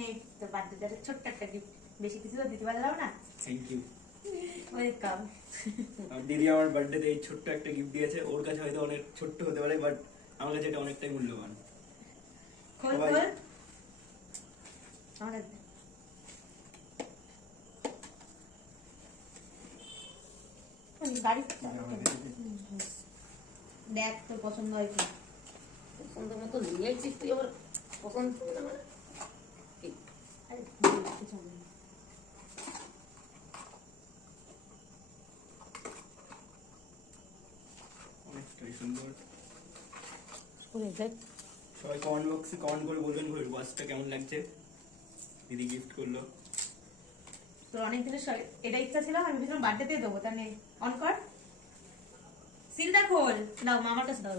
নেই তো বার্থডে ছোট্ট একটা গিফট, বেশি কিছু তো দিতে পারলাম না। Thank you. ওয়েলকাম। দিদি আমার বার্থডেতে এই ছোট্ট একটা গিফট দিয়েছে। ওর কাছে হয়তো অনেক ছোট্ট হতে পারে, বাট আমার কাছে এটা অনেকটাই মূল্যবান। খোল খোল। আমাদের গাড়ি দেখ তোর পছন্দ হয় কি? পছন্দ মতো নিয়েছিস তুই, আবার পছন্দ না মানে আরে কিছু হবে না। অনেকটাই সুন্দর। করে দেখ। সবাই কমেন্ট বক্সে কমেন্ট করে বলবেন ঘড়ির ওয়াচটা কেমন লাগছে, দিদি গিফট করলো। তোর অনেক দিনের এটা ইচ্ছা ছিল, আমি ভেবেছিলাম বার্থডেতে দেবো, তাহলে অন কর, সিলটা খোল, দাও মামার কাছে দাও।